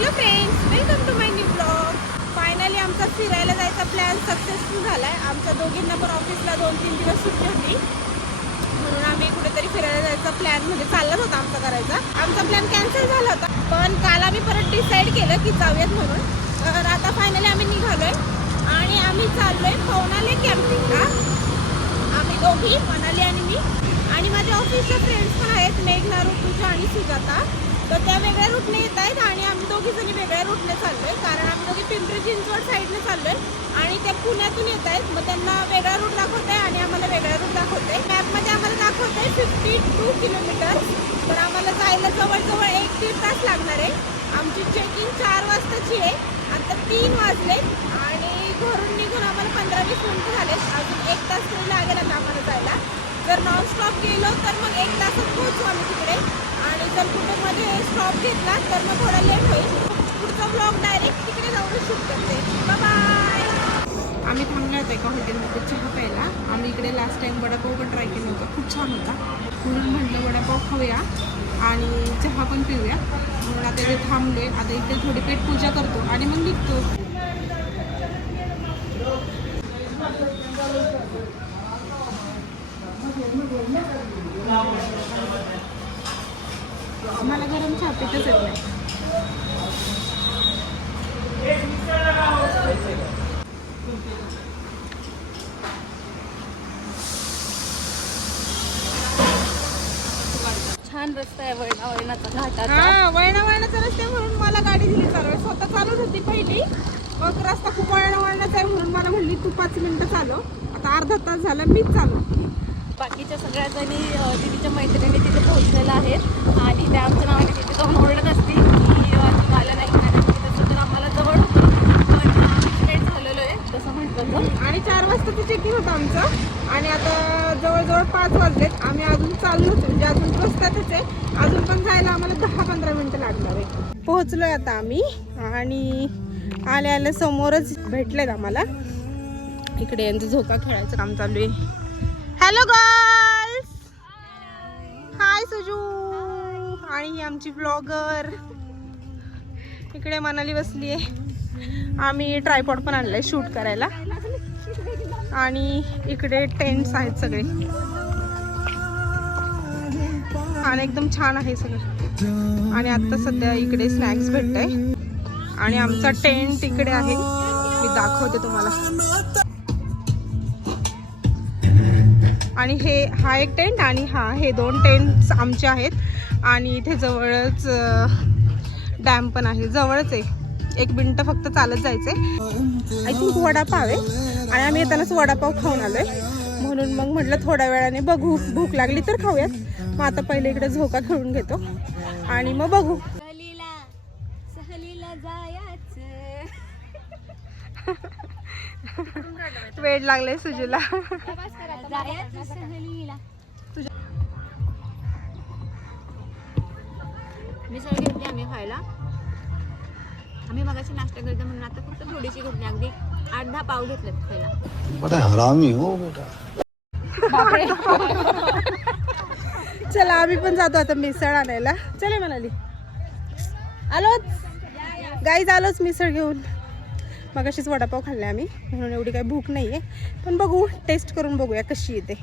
Hello friends, welcome to my new blog. Finally आमचा फिरायला जायचा प्लॅन सक्सेसफुल झाला आहे. आमच्या दोघींना पण ऑफिसला 2-3 दिवस सुट्टी होती, म्हणून आम्ही कुठेतरी फिरायला जायचा प्लॅन म्हणजे चाललाच होता आमचा करायचा. आमचा प्लॅन कॅन्सल झाला होता, पण काल आम्ही परत डिसाईड केलं की जाऊयात म्हणून. तर आता फायनली आम्ही निघालोय आणि आम्ही चाललोय पवनाले कॅम्पिंगला. आम्ही दोघी, मनाली आणि मी, आणि माझ्या ऑफिसच्या फ्रेंड्स पण आहेत, मेघना, ऋतुजा आणि सुजाता. तर त्या वेगळ्या रूटने येत आहेत आणि आम्ही दोघी जणी वेगळ्या रूटने चाललोय, कारण आम्ही दोघी पिंपरी चिंचवड साईडने चाललोय आणि त्या पुण्यातून येत आहेत. मग त्यांना वेगळा रूट दाखवते आणि आम्हाला वेगळा रूट दाखवते. मॅपमध्ये आम्हाला दाखवते 52 किलोमीटर, तर आम्हाला जायला जवळजवळ 1-1.5 तास लागणार आहे. आमची चेकिंग 4 वाजताची आहे. आता 3 वाजले आणि घरून निघून आम्हाला 15-20 मिनिटं झालेत. अजून 1 तास तरी लागेल आता आम्हाला जायला. जर नॉनस्टॉप गेलो तर मग 1 तासात पोहोचू आम्ही तिकडे, आणि जर कुठे मध्ये स्टॉप घेतला तर मग थोडा लेट होईल. पुढचा ब्लॉग डायरेक्ट तिकडे जाऊन शूट करते. बाय. आम्ही थांबलो होतो एका हॉटेलमध्ये चहा प्यायला. आम्ही इकडे लास्ट टाइम वडापाव पण ट्राय केला होता, खूप छान होता. म्हणून म्हटलं वडापाव खाऊया आणि चहा पण पिऊया. म्हणून आता इथे थांबलोय. आता इथे थोडी पेट पूजा करतो आणि मग निघतो. मला गरम चहा पितच येत नाही. छान रस्ता आहे, वळणाचा घाटाचा. हा, वळणाचा रस्ता आहे म्हणून मला गाडी दिली चालवाय. स्वतः चालवत होती पहिली, मग रस्ता खूप वळणाचा आहे म्हणून मला म्हणली तू 5 मिनिटं चालव. आता अर्धा तास झाला मीच चालवते. बाकीच्या सगळ्या जणी दीदीच्या मैत्रिणी तिथे पोहोचलेल्या आहेत आणि त्या आमच्या नावाने तिथे जाऊन ओरडत असतील की अजून आलं नाही मॅडम. तसं तर आम्हाला जवळ होतं, पण आम्ही लेट झालेलो आहे तसं म्हटलं तर. आणि 4 वाजताचं चेकिंग होतं आमचं आणि आता जवळजवळ 5 वाजलेत. आम्ही अजून चाललोच म्हणजे अजून रस्त्यातच आहे. अजून पण जायला आम्हाला 10-15 मिनिटं लागणार आहे. पोहोचलोय आता आम्ही आणि आल्या समोरच भेटलेत आम्हाला. इकडे यांचं झोका खेळायचं काम चालू आहे. हॅलो गर्ल्स, हाय सुजू. आणि ही आमची ब्लॉगर. इकडे मनाली बसली आहे. आम्ही ट्रायपॉड पण आणलाय शूट करायला. आणि इकडे टेंट्स आहेत सगळे आणि एकदम छान आहे सगळं. आणि आता सध्या इकडे स्नॅक्स भेटतंय आणि आमचा टेंट इकडे आहे, मी दाखवते तुम्हाला. आणि हा एक टेंट आणि हे 2 टेंट्स आमचे आहेत. आणि इथे जवळच डॅम पण आहे, जवळच आहे. 1 मिनिट फक्त चालत जायचंय. आय थिंक वडापाव आहे आणि आम्ही येतानाच वडापाव खाऊन आलोय, म्हणून मग म्हटलं थोड्या वेळाने बघू, भूक लागली तर खाऊयात. मग आता पहिले इकडे झोका खेळून घेतो आणि मग बघू. वेळ लागले सुजूला. मिसळ घेतली आम्ही खायला. आम्ही मगाशी नाश्ता करतो म्हणून आता फक्त थोडीशी घेतली, अगदी 8-10 पाव घेतलेत खायला. बड़ा हरामी हो बेटा. चला आम्ही पण जातो आता मिसळ आणायला. चले म्हणाली, आलोच गाईज, आलोच मिसळ घेऊन. मगाशीच वडापाव खाल्ले आम्ही, म्हणून एवढी काही भूक नाहीये, पण बघू, टेस्ट करून बघूया कशी येते.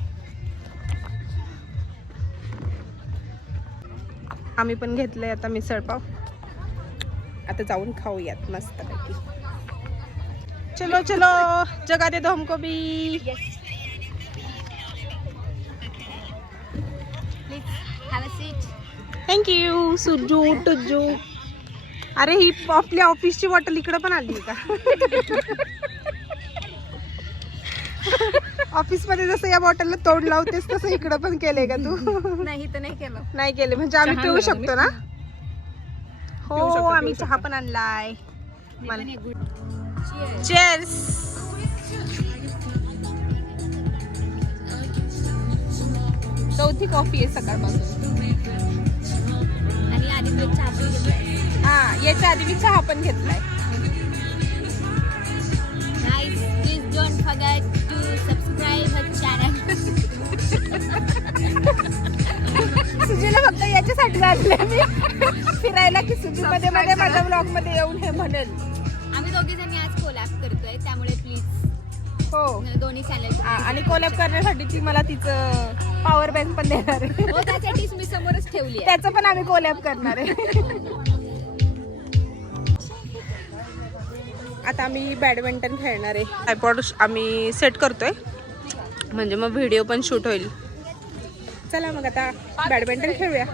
आम्ही पण घेतलंय आता मिसळ पाव. आता जाऊन खाऊयात मस्तपैकी. चलो चलो, जगा दे दो हमको भी. थँक्यू सुजू टुजू. अरे ही आपल्या ऑफिसची बॉटल इकडे पण आली का? ऑफिस मध्ये जसं या बॉटलला तोंड लावतेस तसं इकडे पण केलंय का तू? नाही तर नाही केलं. नाही केले म्हणजे आम्ही पिऊ शकतो ना? हो, आम्ही चहा पण आणलाय. चीयर्स. चौथी कॉफी आहे सकाळपासून. आणि आधी चहा पण घेतलाय. हा, याच्या आधी मी चहा पण घेतलाय. Guys, please don't forget to subscribe our channel. सुजीला फक्त याच्यासाठी आणले मी फिरायला की सुजी मध्ये मध्ये माझ्या ब्लॉग मध्ये येऊन हे म्हणेल. आम्ही दोघी जणी आज कोलॅब करतोय त्यामुळे प्लीज हो दोन्ही चॅनल आणि कोलॅब करण्यासाठी ती मला तिचं पॉवर बँक पण देणार आहे. हो त्यासाठीच मी समोरच ठेवली आहे. त्याचं पण आम्ही कोलॅब करणार आहे. आता आम्ही बॅडमिंटन खेळणार आहे. ट्रायपॉड आम्ही सेट करतोय म्हणजे मग व्हिडिओ पण शूट होईल. चला मग आता बॅडमिंटन खेळूया.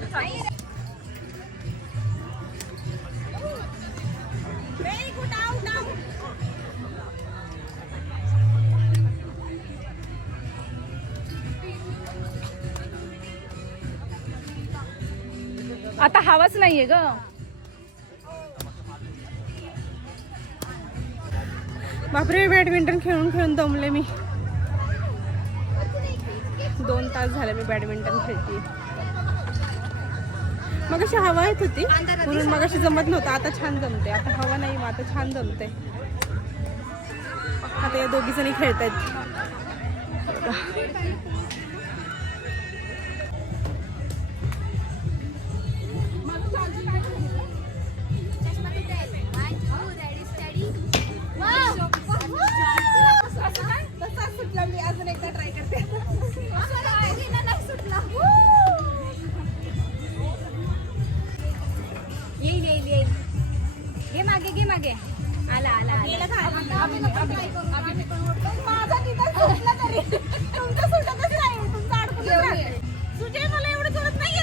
आता हवाच नाहीये ग. बापरे बॅडमिंटन खेळून खेळून दमले मी. 2 तास झाले मी बॅडमिंटन खेळते. मग अशी हवा येत होती म्हणून मग अशी जमत नव्हतं. आता छान जमते. आता हवा नाही मग आता छान जमते. आता या दोघी जणी खेळतायत. मी अजून एकदा ट्राय करते. येईल घे मागे आला माझा निदान सुटला तरी तुमचं सुटतच नाही. तुमचं अडकून राहते. सुजय मला एवढं जोरात नाही येत.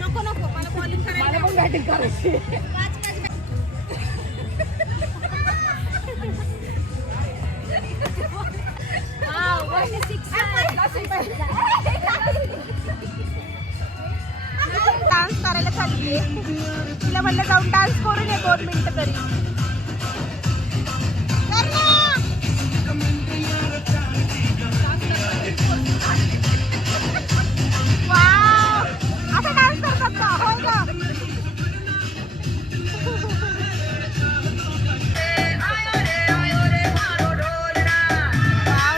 नको मला बॉलिंग करायला पण बॅटिंग करायची. डान्स करायला चालली. तिला म्हणलं जाऊन डान्स करून ये 2 मिनिटं तरी. असं डान्स करतात का? होय का?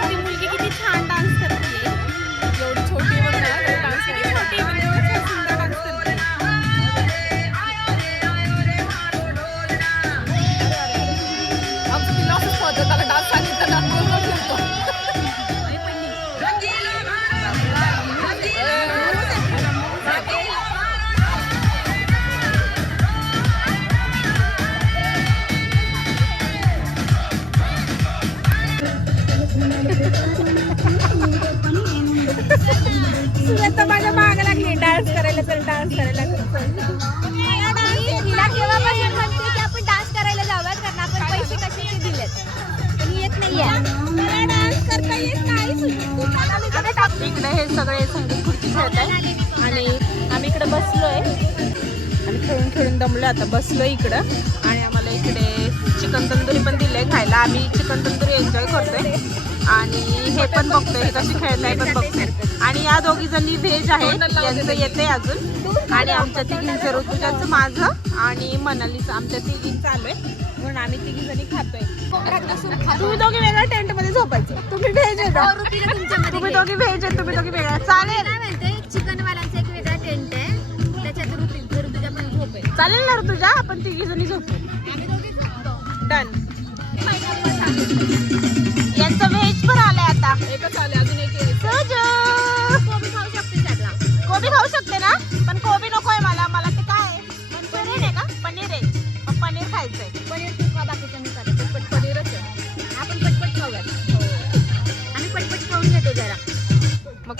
ती मुलगी किती छान डान्स करते. एवढी छोटी बघ ना डान्स छोटी पण एवढी सुंदर डान्स करते. तिला असंच पडतं त्याला डान्स सांगितलं ना सुरत तर माझ्या मागे लागली डान्स करायला. तर डान्स करायला तिला केव्हापासून म्हणते की आपण डान्स करायला जाऊयात कारण आपण पैसे कशाचे दिलेत पण येत नाहीये. डान्स करता येत नाही. इकडे हे सगळे संगीत खुर्ची खेळत आहे आणि आम्ही इकडे बसलोय आणि खेळून खेळून दमलोय. आता बसलोय इकडं आणि आम्हाला इकडे चिकन तंदुरी पण दिलंय खायला. आम्ही चिकन तंदुरी एन्जॉय करतोय आणि हे पण बघतोय हे कशी खेळताय पण बघतोय. आणि या दोघी जणी व्हेज आहेत. यांचं येते अजून आणि आमच्या तिघींचं ऋतुजाचं माझं आणि मनालीचं आमच्या तिघींचं आलोय म्हणून आम्ही तिघी जणी खातोय. तुम्ही दोघी वेगळ्या टेंट मध्ये झोपायचं. तुम्ही व्हेज आहे. तुम्ही दोघी व्हेज आहे. तुम्ही दोघी वेगळ्या. चालेल चिकन वाल्यांचा एक वेगळा टेंट आहे त्याच्यात ऋतुजा पण झोप आहे. चालेल ना ऋतुजा आपण तिघी जणी झोपू. डन. यांचं व्हेज पण आलंय आता. एकच आले अजून एक कोबी खाऊ शकते त्यातला. कोबी खाऊ शकते ना पण कोबी नकोय मला. मला ते काय मंचुरियन आहे का? पनीर आहे. पनीर खायचंय. पनीर टिक्का बाकीचं मी खाते पटपट पनीरच आहे. आपण पटपट खाऊयात. आम्ही पटपट खाऊन घेतो जरा. मग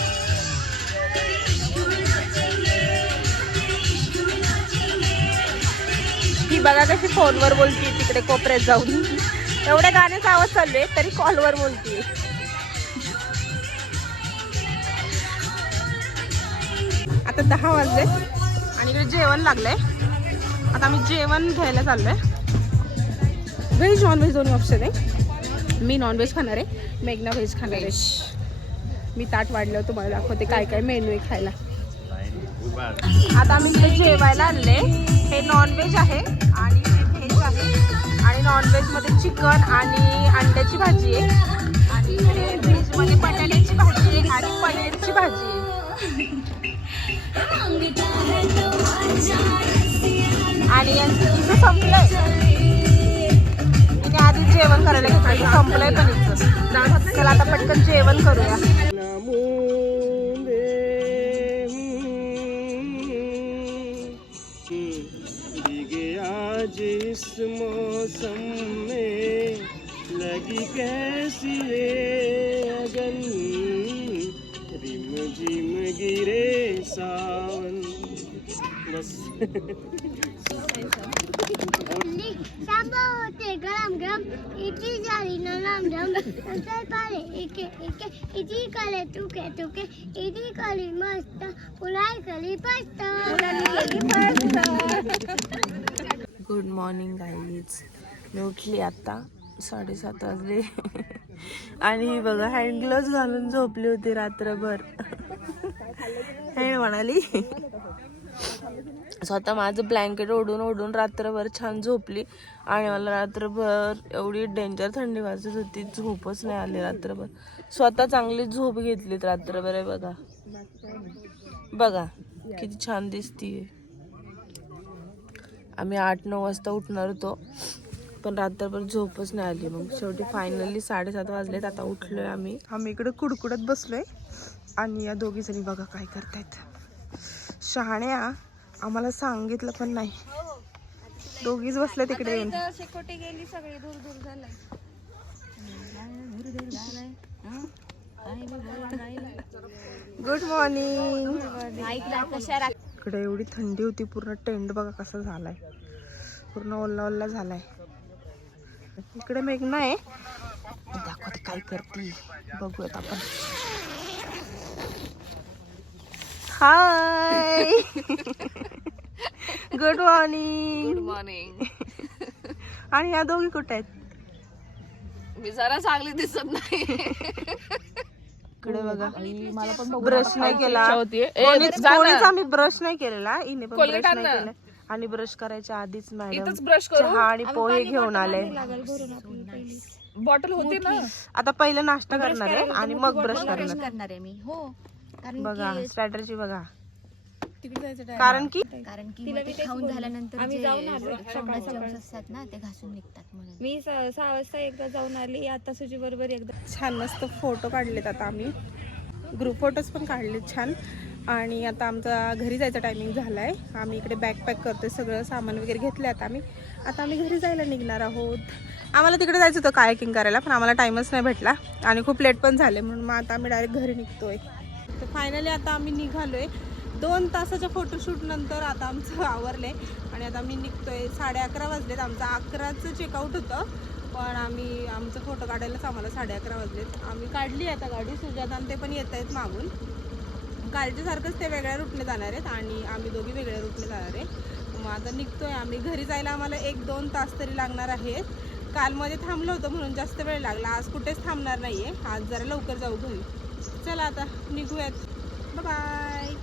ही बघा कशी फोनवर बोलती तिकडे कोपऱ्यात जाऊन. एवढ्या गाण्याचा आवाज चालू आहे तरी कॉलवर बोलतीये. आता 10 वाजले आणि इकडे जेवण लागलंय. आता आम्ही जेवण घ्यायला चाललोय. व्हेज नॉनव्हेज दोन्ही ऑप्शन आहे. मी नॉनव्हेज खाणार आहे. मेघना व्हेज खाणार आहे. मी ताट वाढलं तुम्हाला दाखवते काय काय मेनू आहे खायला. आता आम्ही इकडे जेवायला आणले. हे नॉनव्हेज आहे आणि हे व्हेज आहे आणि नॉनव्हेजमध्ये चिकन आणि अंड्याची भाजी आहे आणि इकडे व्हेजमध्ये बटाट्याची भाजी आहे आणि पनीरची भाजी आहे. आणि यांचं संपलंय, मी आधीच जेवण करायला घेतलं, संपलंय पण इथं. चला आता पटकन जेवण करूया. जिस मौसम में लगी कैसी है अगन, रिम झिम गिरे सावन. बस सांबा होते गरम गरम इतकी झाली नरम नरम नंतर पाले एके एके इतकी काले तुके तुके इतकी काली मस्त पुन्हा कली पास्त. Good morning guys. मी उठली आता 7:30 वाजले आणि ही बघा हँड ग्लोव्ज घालून झोपली होती रात्रभर. हे म्हणाली स्वतः माझं ब्लँकेट ओढून ओढून रात्रभर छान झोपली आणि मला रात्रभर एवढी डेंजर थंडी वाजत होती, झोपच नाही आली रात्रभर. स्वतः चांगली झोप घेतलीत रात्रभर. आहे बघा बघा किती छान दिसतीये. आम्ही 8-9 वाजता उठणार होतो पण रात्रभर झोपच नाही आली. मग शेवटी फायनली 7:30 वाजलेत. आता उठलोय आम्ही इकडे कुडकुडत बसलोय आणि या दोघी जणी बघा काय करतायत. शहाण्या आम्हाला सांगितलं पण नाही, दोघीच बसले तिकडे येऊन. शेकोटी गेली सगळी दूर दूर झालाय. Good morning. इकडे एवढी थंडी होती, पूर्ण टेंट बघा कसा झालाय, पूर्ण ओल्ला ओल्ला झालाय. इकडे मेघना आहे, दाखवते काय करते बघूयात आपण. Hi good morning. Good morning. आणि या दोघी कुठे आहेत? मी जरा चांगली दिसत नाही. इकडे बघा मला पण ब्रश नाही केला, कोणीच आम्ही ब्रश नाही केलेला. इने पण ब्रश नाही केला आणि ब्रश करायच्या आधीच मॅडम चहा आणि पोहे घेऊन आले. बॉटल होती ना. आता पहिलं नाश्ता करणार आहे आणि मग ब्रश करणार आहे मी. हो बघा स्ट्रॅटर्जी बघा. कारण की मग ते खाऊन झाल्यानंतर आम्ही जाऊन आलो असतात ना ते घासून निघतात म्हणून. मी 6 वाजता एकदा जाऊन आली, आता सुजी बरोबर एकदा. छान मस्त फोटो काढलेत. आता आम्ही ग्रुप फोटोज पण काढलेत छान. आणि आता आमचा घरी जायचा टायमिंग झाला आहे. आम्ही इकडे बॅग पॅक करतोय, सगळं सामान वगैरे घेतलं आता आम्ही घरी जायला निघणार आहोत. आम्हाला तिकडे जायचं होतं कायाकिंग करायला पण आम्हाला टाईमच नाही भेटला आणि खूप लेट पण झाले, म्हणून मग आता आम्ही डायरेक्ट घरी निघतोय. तर फायनली आता आम्ही निघालोय. 2 तासाच्या फोटोशूट नंतर आता आमचं आवरलंय आणि आता मी निघतोय. 11:30 वाजलेत. आमचं 11चं चेकआउट होतं पण आमचं फोटो काढायलाच आम्हाला 11:30 वाजलेत. आम्ही काढली आता गाडी. सुजाता ते पण येत आहेत मागून. कालच्यासारखंच ते वेगळ्या रूटने जाणार आहेत आणि आम्ही दोघी वेगळ्या रूटने जाणार आहे. मग आता निघतोय आम्ही. घरी जायला आम्हाला 1-2 तास तरी लागणार आहेत. कालमध्ये थांबलो होतो म्हणून जास्त वेळ लागला. आज कुठेच थांबणार नाही आहे. आज जरा लवकर जाऊ घरी. चला आता निघूयात. बाय.